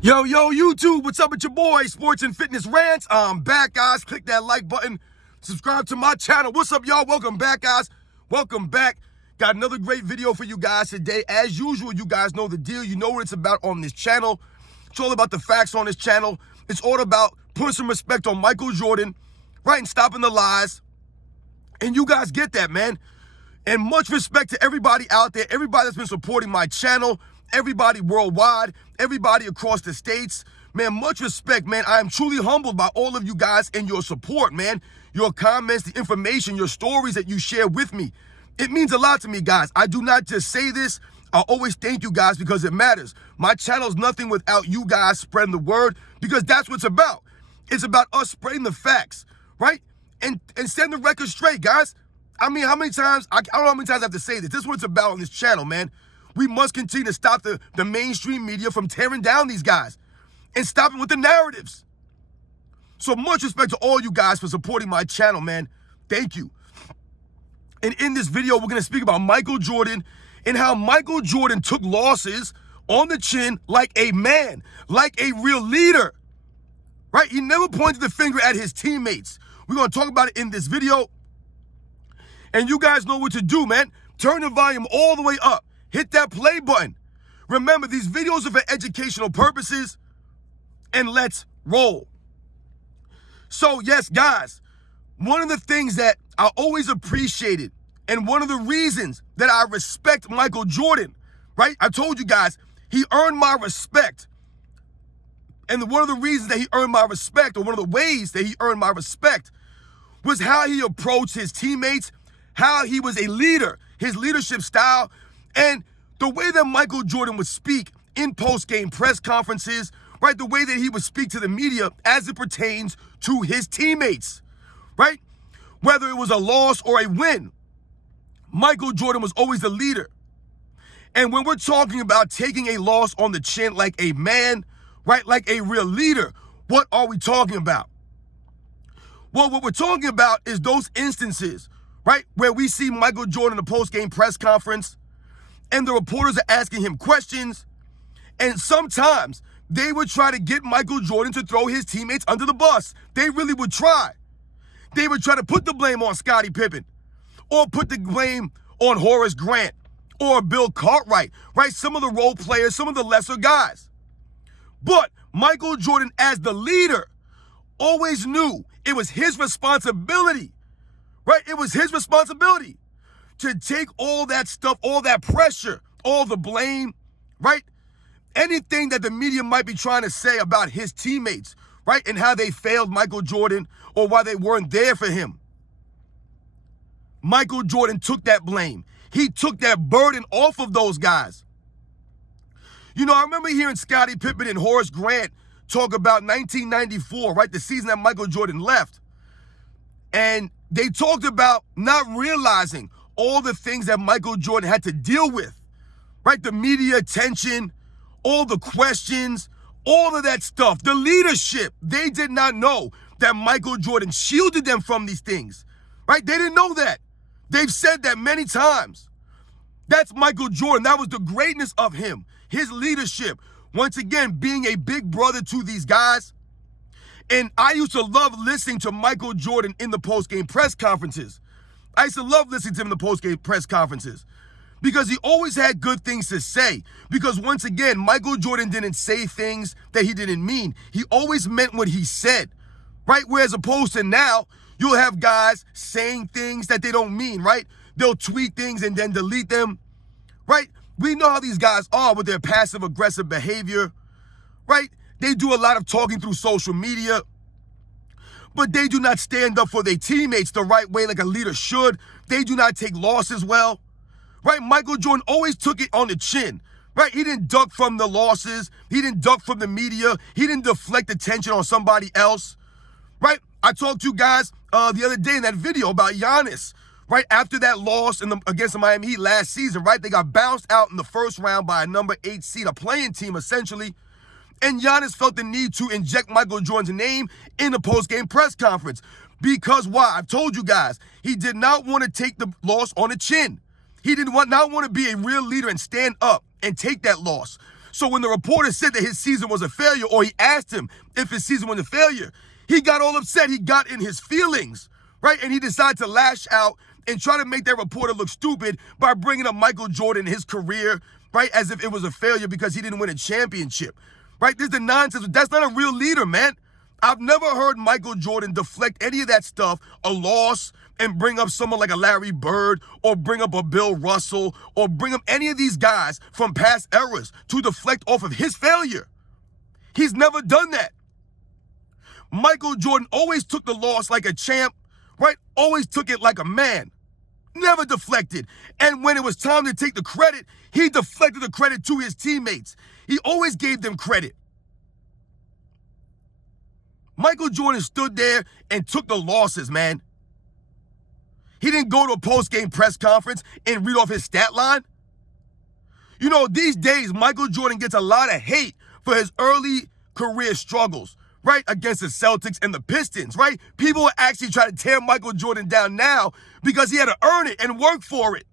Yo, YouTube, what's up with your boy, Sports and Fitness Rants? I'm back, guys. Click that like button. Subscribe to my channel. What's up, y'all? Welcome back, guys. Welcome back. Got another great video for you guys today. As usual, you guys know the deal. You know what it's about on this channel. It's all about the facts on this channel. It's all about putting some respect on Michael Jordan, right, and stopping the lies. And you guys get that, man. And much respect to everybody out there, everybody that's been supporting my channel, everybody worldwide, everybody across the states. Man, much respect, man. I am truly humbled by all of you guys and your support, man. Your comments, the information, your stories that you share with me. It means a lot to me, guys. I do not just say this. I always thank you guys because it matters. My channel is nothing without you guys spreading the word, because that's what it's about. It's about us spreading the facts, right? And setting the record straight, guys. I mean, how many times, I don't know how many times I have to say this. This is what it's about on this channel, man. We must continue to stop the mainstream media from tearing down these guys and stopping with the narratives. So much respect to all you guys for supporting my channel, man. Thank you. And in this video, we're going to speak about Michael Jordan and how Michael Jordan took losses on the chin like a man, like a real leader, right? He never pointed the finger at his teammates. We're going to talk about it in this video. And you guys know what to do, man. Turn the volume all the way up. Hit that play button. Remember, these videos are for educational purposes. And let's roll. So, yes, guys, one of the things that I always appreciated, and one of the reasons that I respect Michael Jordan, right? I told you guys, he earned my respect. And one of the reasons that he earned my respect, or one of the ways that he earned my respect, was how he approached his teammates, how he was a leader, his leadership style, and the way that Michael Jordan would speak in post-game press conferences, right? The way that he would speak to the media as it pertains to his teammates, right? Whether it was a loss or a win, Michael Jordan was always the leader. And when we're talking about taking a loss on the chin like a man, right, like a real leader, what are we talking about? Well, what we're talking about is those instances, right, where we see Michael Jordan in a post-game press conference and the reporters are asking him questions, and sometimes they would try to get Michael Jordan to throw his teammates under the bus. They really would try. They would try to put the blame on Scottie Pippen, or put the blame on Horace Grant, or Bill Cartwright, right? Some of the role players, some of the lesser guys. But Michael Jordan, as the leader, always knew it was his responsibility, right? It was his responsibility to take all that stuff, all that pressure, all the blame, right? Anything that the media might be trying to say about his teammates, right? And how they failed Michael Jordan or why they weren't there for him. Michael Jordan took that blame. He took that burden off of those guys. You know, I remember hearing Scottie Pippen and Horace Grant talk about 1994, right? The season that Michael Jordan left. And they talked about not realizing all the things that Michael Jordan had to deal with, right? The media attention, all the questions, all of that stuff, the leadership. They did not know that Michael Jordan shielded them from these things, right? They didn't know that. They've said that many times. That's Michael Jordan. That was the greatness of him, his leadership. Once again, being a big brother to these guys. And I used to love listening to Michael Jordan in the post-game press conferences. I used to love listening to him in the post-game press conferences because he always had good things to say. Because once again, Michael Jordan didn't say things that he didn't mean. He always meant what he said, right? Whereas opposed to now, you'll have guys saying things that they don't mean, right? They'll tweet things and then delete them, right? We know how these guys are with their passive-aggressive behavior, right? They do a lot of talking through social media, but they do not stand up for their teammates the right way like a leader should. They do not take losses well, right? Michael Jordan always took it on the chin, right? He didn't duck from the losses. He didn't duck from the media. He didn't deflect attention on somebody else, right? I talked to you guys the other day in that video about Giannis, right? After that loss against the Miami Heat last season, right? They got bounced out in the first round by a number 8 seed, a playing team essentially. And Giannis felt the need to inject Michael Jordan's name in the post-game press conference. Because why? I've told you guys, he did not want to take the loss on the chin. He did not want to be a real leader and stand up and take that loss. So when the reporter said that his season was a failure, or he asked him if his season was a failure, he got all upset. He got in his feelings, right? And he decided to lash out and try to make that reporter look stupid by bringing up Michael Jordan, his career, right, as if it was a failure because he didn't win a championship, right? This is the nonsense. That's not a real leader, man. I've never heard Michael Jordan deflect any of that stuff, a loss, and bring up someone like a Larry Bird or bring up a Bill Russell or bring up any of these guys from past eras to deflect off of his failure. He's never done that. Michael Jordan always took the loss like a champ, right? Always took it like a man. Never deflected. And when it was time to take the credit, he deflected the credit to his teammates. He always gave them credit. Michael Jordan stood there and took the losses, man. He didn't go to a post-game press conference and read off his stat line. You know, these days, Michael Jordan gets a lot of hate for his early career struggles, right, against the Celtics and the Pistons, right? People are actually trying to tear Michael Jordan down now because he had to earn it and work for it.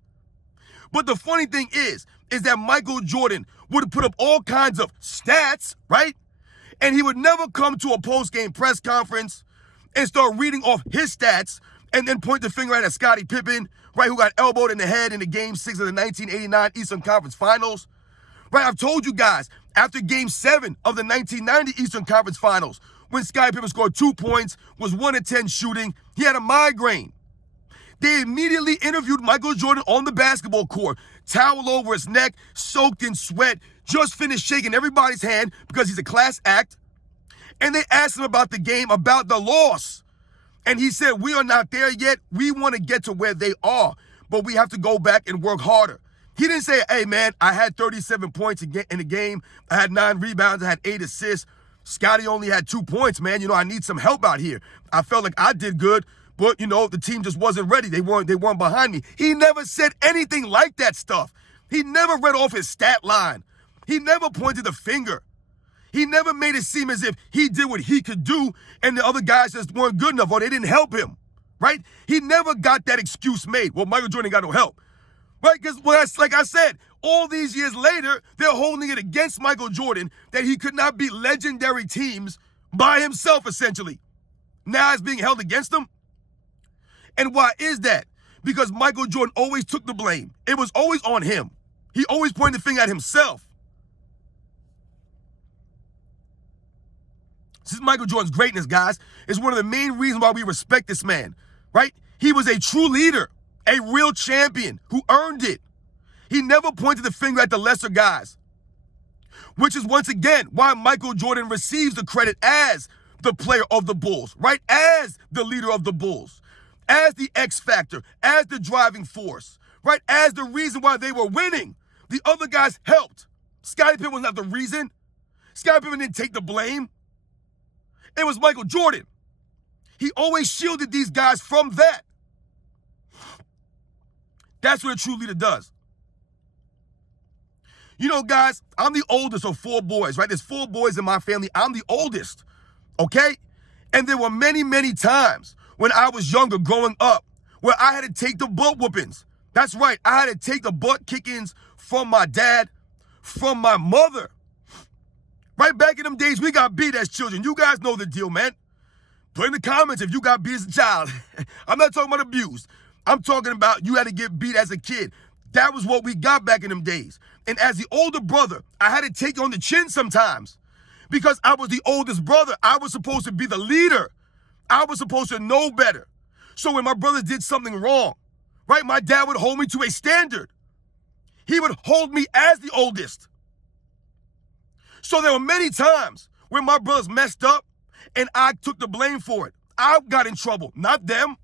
But the funny thing is that Michael Jordan would put up all kinds of stats, right? And he would never come to a post-game press conference and start reading off his stats and then point the finger at Scottie Pippen, right, who got elbowed in the head in the Game 6 of the 1989 Eastern Conference Finals. Right, I've told you guys, after Game 7 of the 1990 Eastern Conference Finals, when Scottie Pippen scored 2 points, was 1 of 10 shooting, he had a migraine. They immediately interviewed Michael Jordan on the basketball court, towel over his neck, soaked in sweat, just finished shaking everybody's hand because he's a class act. And they asked him about the game, about the loss. And he said, we are not there yet. We want to get to where they are, but we have to go back and work harder. He didn't say, hey, man, I had 37 points in the game. I had 9 rebounds. I had 8 assists. Scotty only had 2 points, man. You know, I need some help out here. I felt like I did good, but, you know, the team just wasn't ready. They weren't behind me. He never said anything like that stuff. He never read off his stat line. He never pointed the finger. He never made it seem as if he did what he could do and the other guys just weren't good enough or they didn't help him, right? He never got that excuse made. Well, Michael Jordan got no help, right? Because, well, that's like I said, all these years later, they're holding it against Michael Jordan that he could not beat legendary teams by himself, essentially. Now it's being held against him. And why is that? Because Michael Jordan always took the blame. It was always on him. He always pointed the finger at himself. This is Michael Jordan's greatness, guys. It's one of the main reasons why we respect this man, right? He was a true leader, a real champion who earned it. He never pointed the finger at the lesser guys, which is once again why Michael Jordan receives the credit as the player of the Bulls, right? As the leader of the Bulls, as the X factor, as the driving force, right? As the reason why they were winning. The other guys helped. Scottie Pippen was not the reason. Scottie Pippen didn't take the blame. It was Michael Jordan. He always shielded these guys from that. That's what a true leader does. You know, guys, I'm the oldest of 4 boys, right? There's 4 boys in my family. I'm the oldest, okay? And there were many, many times when I was younger growing up where I had to take the butt whoopings. That's right. I had to take the butt kickings from my dad, from my mother. Right back in them days, we got beat as children. You guys know the deal, man. Put in the comments if you got beat as a child. I'm not talking about abused. I'm talking about you had to get beat as a kid. That was what we got back in them days. And as the older brother, I had to take on the chin sometimes because I was the oldest brother. I was supposed to be the leader. I was supposed to know better. So when my brother did something wrong, right, my dad would hold me to a standard. He would hold me as the oldest. So there were many times when my brothers messed up and I took the blame for it. I got in trouble, not them.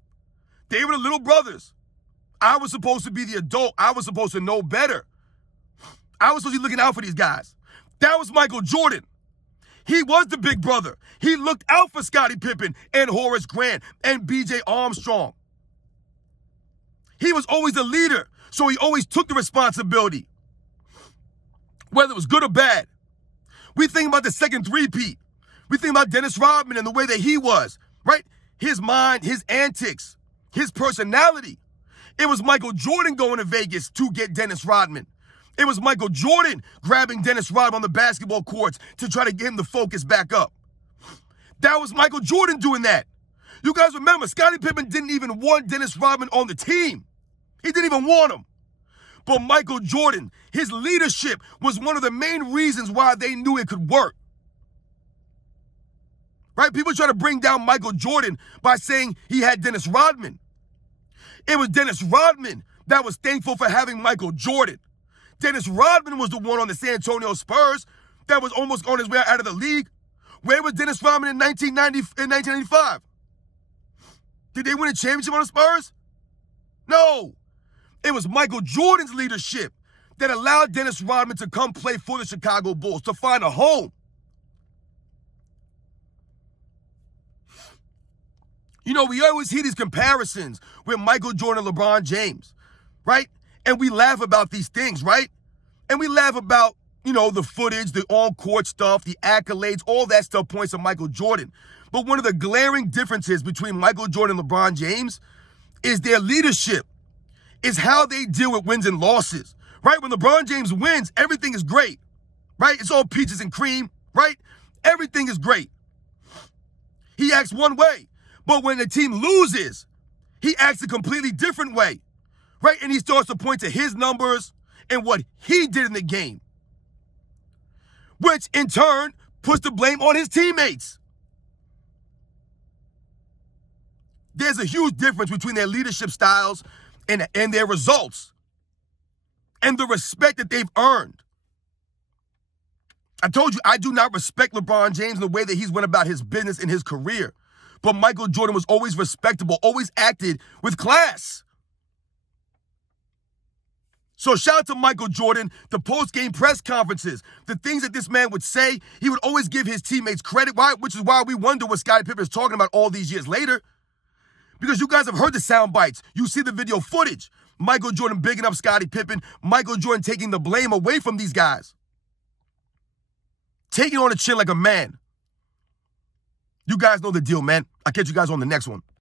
They were the little brothers. I was supposed to be the adult. I was supposed to know better. I was supposed to be looking out for these guys. That was Michael Jordan. He was the big brother. He looked out for Scottie Pippen and Horace Grant and B.J. Armstrong. He was always the leader, so he always took the responsibility, whether it was good or bad. We think about the second three-peat. We think about Dennis Rodman and the way that he was, right? His mind, his antics, his personality. It was Michael Jordan going to Vegas to get Dennis Rodman. It was Michael Jordan grabbing Dennis Rodman on the basketball courts to try to get him to focus back up. That was Michael Jordan doing that. You guys remember, Scottie Pippen didn't even want Dennis Rodman on the team. He didn't even want him. But Michael Jordan, his leadership was one of the main reasons why they knew it could work. Right? People try to bring down Michael Jordan by saying he had Dennis Rodman. It was Dennis Rodman that was thankful for having Michael Jordan. Dennis Rodman was the one on the San Antonio Spurs that was almost on his way out of the league. Where was Dennis Rodman in 1995? Did they win a championship on the Spurs? No. It was Michael Jordan's leadership that allowed Dennis Rodman to come play for the Chicago Bulls, to find a home. You know, we always hear these comparisons with Michael Jordan and LeBron James, right? And we laugh about these things, right? And we laugh about, you know, the footage, the on-court stuff, the accolades, all that stuff points to Michael Jordan. But one of the glaring differences between Michael Jordan and LeBron James is their leadership, is how they deal with wins and losses, right? When LeBron James wins, everything is great, right? It's all peaches and cream, right? Everything is great. He acts one way. But when the team loses, he acts a completely different way, right? And he starts to point to his numbers and what he did in the game, which in turn puts the blame on his teammates. There's a huge difference between their leadership styles and their results and the respect that they've earned. I told you, I do not respect LeBron James in the way that he's went about his business in his career. But Michael Jordan was always respectable, always acted with class. So shout out to Michael Jordan, the post-game press conferences, the things that this man would say. He would always give his teammates credit, which is why we wonder what Scottie Pippen is talking about all these years later. Because you guys have heard the sound bites. You see the video footage. Michael Jordan bigging up Scottie Pippen. Michael Jordan taking the blame away from these guys. Taking on the chin like a man. You guys know the deal, man. I'll catch you guys on the next one.